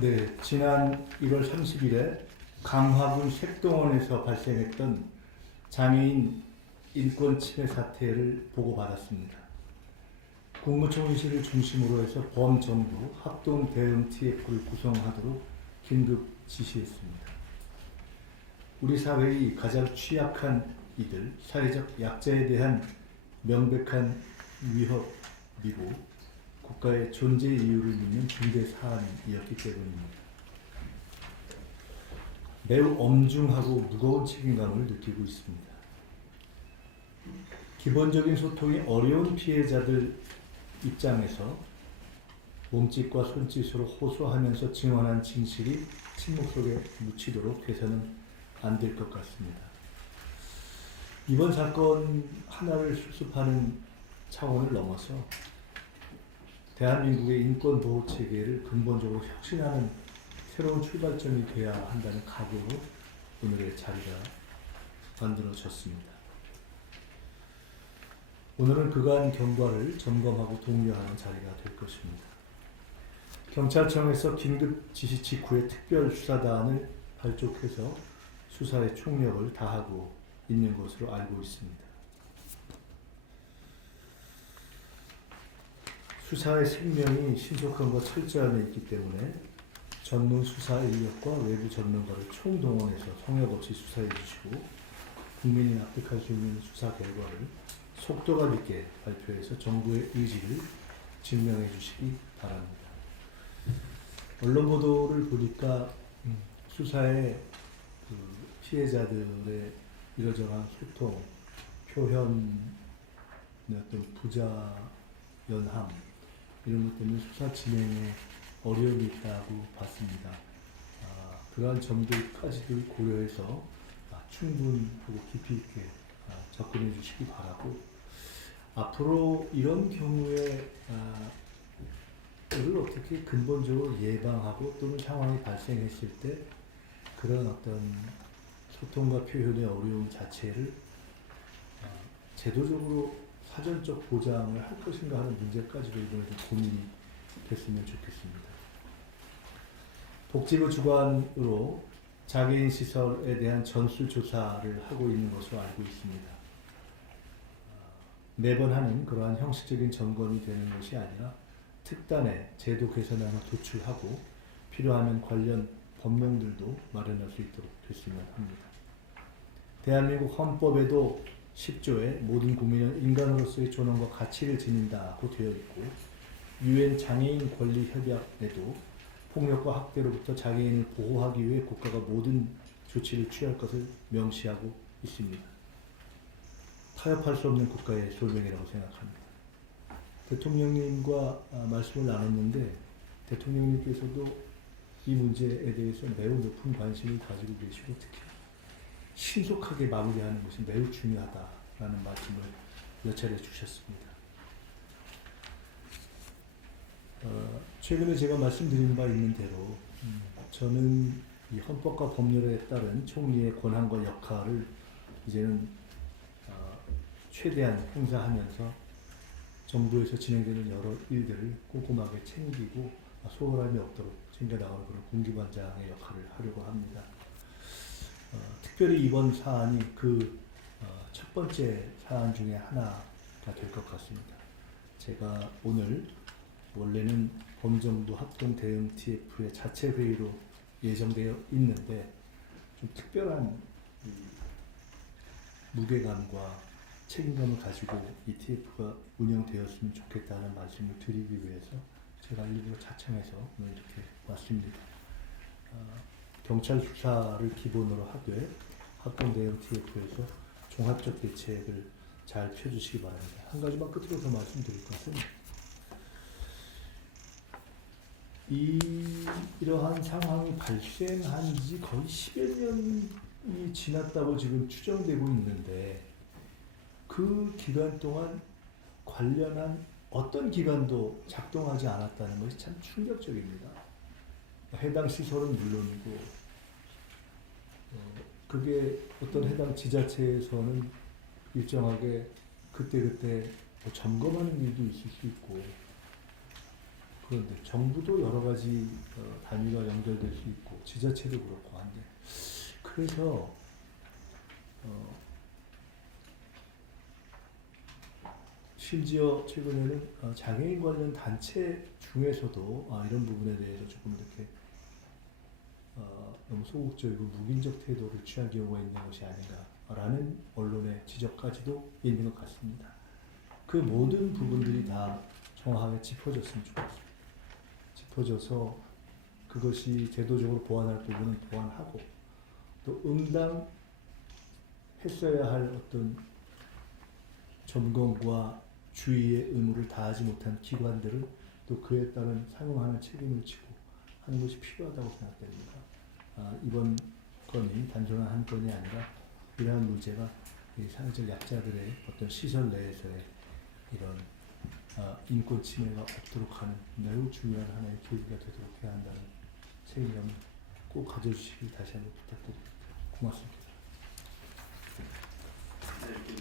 네, 지난 1월 30일에 강화군 색동원에서 발생했던 장애인 인권 침해 사태를 보고받았습니다. 국무총리실을 중심으로 해서 범정부 합동 대응 TF를 구성하도록 긴급 지시했습니다. 우리 사회의 가장 취약한 이들, 사회적 약자에 대한 명백한 위협이고 국가의 존재 이유를 묻는 중대 사안이었기 때문입니다. 매우 엄중하고 무거운 책임감을 느끼고 있습니다. 기본적인 소통이 어려운 피해자들 입장에서 몸짓과 손짓으로 호소하면서 증언한 진실이 침묵 속에 묻히도록 해서는 안 될 것 같습니다. 이번 사건 하나를 수습하는 차원을 넘어서 대한민국의 인권보호 체계를 근본적으로 혁신하는 새로운 출발점이 되어야 한다는 각오로 오늘의 자리가 만들어졌습니다. 오늘은 그간 경과를 점검하고 독려하는 자리가 될 것입니다. 경찰청에서 긴급 지시 직후에 특별수사단을 발족해서 수사에 총력을 다하고 있는 것으로 알고 있습니다. 수사의 생명이 신속함과 철저함에 있기 때문에 전문 수사 인력과 외부 전문가를 총동원해서 성역 없이 수사해 주시고 국민이 납득할 수 있는 수사 결과를 속도감 있게 발표해서 정부의 의지를 증명해 주시기 바랍니다. 언론 보도를 보니까 수사에 피해자들의 이러저러한 소통, 표현, 어떤 부자연함 이런 것 때문에 수사 진행에 어려움이 있다고 봤습니다. 그러한 점들까지도 고려해서 충분하고 깊이 있게 접근해 주시기 바라고, 앞으로 이런 경우에 이를 어떻게 근본적으로 예방하고 또는 상황이 발생했을 때 그런 어떤 소통과 표현의 어려움 자체를 제도적으로 사전적 보장을 할 것인가 하는 문제까지도 이번에 좀 고민이 됐으면 좋겠습니다. 복지부 주관으로 장애인 시설에 대한 전수조사를 하고 있는 것으로 알고 있습니다. 매번 하는 그러한 형식적인 점검이 되는 것이 아니라 특단의 제도 개선안을 도출하고 필요하면 관련 법령들도 마련할 수 있도록 됐으면 합니다. 대한민국 헌법에도 10조에 모든 국민은 인간으로서의 존엄과 가치를 지닌다고 되어 있고, 유엔 장애인 권리 협약에도 폭력과 학대로부터 장애인을 보호하기 위해 국가가 모든 조치를 취할 것을 명시하고 있습니다. 타협할 수 없는 국가의 솔명이라고 생각합니다. 대통령님과 말씀을 나눴는데 대통령님께서도 이 문제에 대해서 매우 높은 관심을 가지고 계시고 특히 신속하게 마무리하는 것이 매우 중요하다라는 말씀을 몇 차례 주셨습니다. 최근에 제가 말씀드린 바 있는 대로 저는 이 헌법과 법률에 따른 총리의 권한과 역할을 이제는 최대한 행사하면서 정부에서 진행되는 여러 일들을 꼼꼼하게 챙기고 소홀함이 없도록 챙겨나가는 그런 공기관장의 역할을 하려고 합니다. 특별히 이번 사안이 그 첫 번째 사안 중에 하나가 될 것 같습니다. 제가 오늘 원래는 범정부 합동 대응 TF의 자체 회의로 예정되어 있는데 좀 특별한 무게감과 책임감을 가지고 이 TF가 운영되었으면 좋겠다는 말씀을 드리기 위해서 제가 일부러 자청해서 오늘 이렇게 왔습니다. 경찰 수사를 기본으로 하되 합동 대응 TF에서 종합적 대책을 잘 펴주시기 바랍니다. 한 가지만 끝으로 더 말씀드릴 것은 이러한 상황이 발생한 지 거의 10여 년이 지났다고 지금 추정되고 있는데 그 기간 동안 관련한 어떤 기관도 작동하지 않았다는 것이 참 충격적입니다. 해당 시설은 물론이고 그게 어떤 해당 지자체에서는 일정하게 그때그때 점검하는 일도 있을 수 있고 그런데 정부도 여러 가지 단위가 연결될 수 있고 지자체도 그렇고 한데 그래서 심지어 최근에는 장애인 관련 단체 중에서도 이런 부분에 대해서 조금 이렇게 너무 소극적이고 무긴적 태도를 취한 경우가 있는 것이 아닌가라는 언론의 지적까지도 있는 것 같습니다. 그 모든 부분들이 다 정확하게 짚어졌으면 좋겠습니다. 짚어져서 그것이 제도적으로 보완할 부분은 보완하고 또 응당했어야 할 어떤 점검과 주의의 의무를 다하지 못한 기관들은 또 그에 따른 상응하는 책임을 지고 하는 것이 필요하다고 생각됩니다. 이번 건이 단순한 한 건이 아니라 이러한 문제가 이 사회적 약자들의 어떤 시설 내에서의 이런 인권 침해가 없도록 하는 매우 중요한 하나의 계기가 되도록 해야 한다는 책임감을 꼭 가져주시길 다시 한번 부탁드립니다. 고맙습니다.